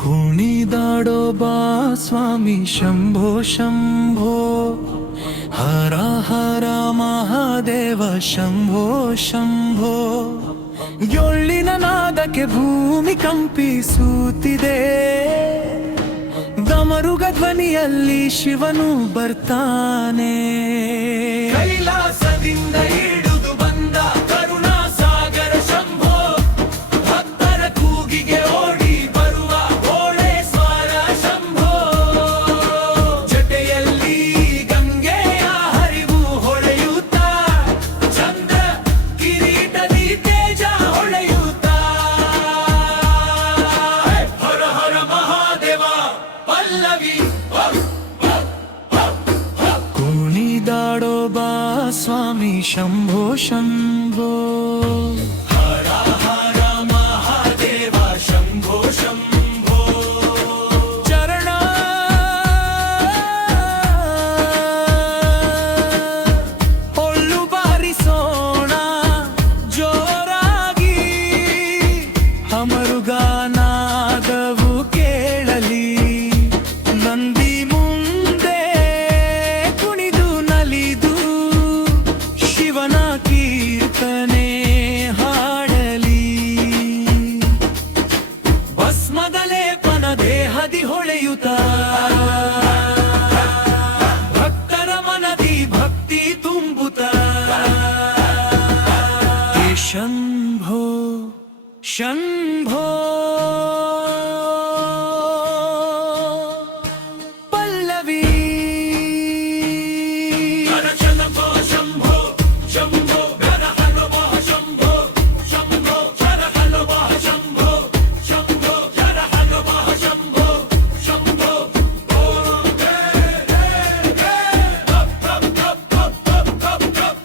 ಕುಣಿದಾಡೋ ಬಾ ಸ್ವಾಮಿ ಶಂಭೋ ಶಂಭೋ, ಹರ ಹರ ಮಹಾದೇವ ಶಂಭೋ ಶಂಭೋ. ಯೊಳ್ಳಿನ ನಾದಕ್ಕೆ ಭೂಮಿ ಕಂಪಿಸುತ್ತಿದೆ, ದಮರುಗ ಧ್ವನಿಯಲ್ಲಿ ಶಿವನು ಬರ್ತಾನೆ. ಕೈಲಾಸದಿಂದ ಹಿಡಿದು ಬಂದ ಕರುಣಾ ಸಾಗರ ಶಂಭೋ, ಭಕ್ತರ ಕೂಗಿಗೆ ಓಡಿ ಬರುವ ಓಳೇಶ್ವರ ಶಂಭೋ. ಜಟೆಯಲ್ಲಿ ಗಂಗೆಯ ಹರಿವು ಹೊಳೆಯುತ್ತಾ, ಚಂದ್ರ ಕಿರೀಟದಿ ತೇಜ ಹೊಳೆಯುತ್ತಾ. ಹರ ಹರ ಮಹಾದೇವ ಪಲ್ಲವಿ. ಕುಣಿದಾಡೋ ಬಾ ಸ್ವಾಮಿ ಶಂಭೋ ಶಂಭೋ, ಹರ ಹರ ಮಹಾದೇವ ಶಂಭೋ ಶಂಭೋ. ಚರಣ ಹೊಳ್ಳು ಬಾರಿಸೋಣ ಜೋರಾಗಿ, ಅಮರುಗಾನಾದವು ಕೇಳಲಿ. ನಂದಿ ಮುಂದೆ ಕುಣಿದು ನಲಿದು ಶಿವನ ಕೀರ್ತನೆ ಹಾಡಲಿ. ಭಸ್ಮದ ಲೇಪನ ದೇಹದಿ ಹೊಳೆಯುತ್ತ, ಭಕ್ತರ ಮನದಿ ಭಕ್ತಿ ತುಂಬುತ್ತ. ಶಂಭೋ ಶಂಭೋ ಪಲ್ಲವಿ. ಶಂಭೋ ಶಂಭೋ ಶಂಭೋ, ಹರ ಹರ ಮಹ ಶಂಭೋ ಶಂಭೋ, ಹರ ಹರ ಮಹ ಶಂಭೋ ಶಂಭೋ, ಹರ ಹರ ಮಹ ಶಂಭೋ ಶಂಭೋ.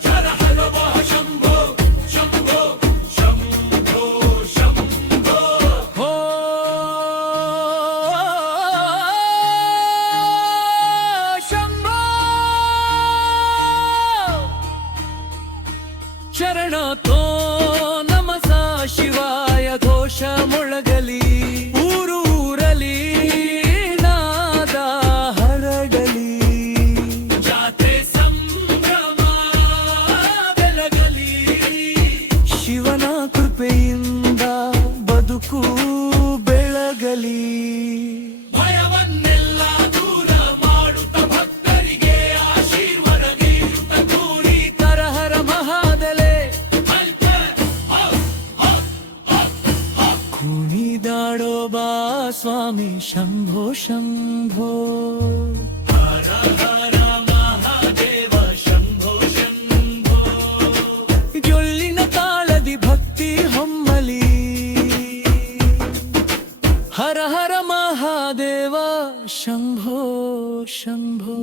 ಹರ ಹರ ಮಹ ಶಂಭೋ ಶಂಭೋ ಶಂಭೋ ಶಂಭೋ. ಹೋ ಶಂಭೋ ಶರಣ ತೋ ನಮಸ ಶಿವಾಯ ಘೋಷ ಮೊಳಗಲಿ. ಊರೂರಲಿ ನಾದ ಹರಡಲಿ, ಜಾತ್ರೆ ಸಂಭ್ರಮ ಬೆಳಗಲಿ. ಶಿವನ ಕೃಪೆಯಿಂದ ಬದುಕು ಬೆಳಗಲಿ. ಭಯವನ್ನೆಲ್ಲ ದೂರ ಮಾಡುತ್ತ ಭಕ್ತರಿಗೆ ಆಶೀರ್ವಾದ ನೀಡುತ್ತ ಕೂಡಿ. ಹರ ಹರ ಮಹಾದಲೆ ಕುಣಿದಾಡೋ ಬಾ ಸ್ವಾಮಿ ಶಂಭೋ ಶಂಭೋ, ಹರ ಹರ ಮಹಾದೇವ ಶಂಭೋ ಶಂಭೋ. ಜೊಳ್ಳಿನ ತಾಳದಿ ಭಕ್ತಿ ಹೊಮ್ಮಲಿ, ಹರ ಹರ ಮಹಾದೇವ ಶಂಭೋ ಶಂಭೋ.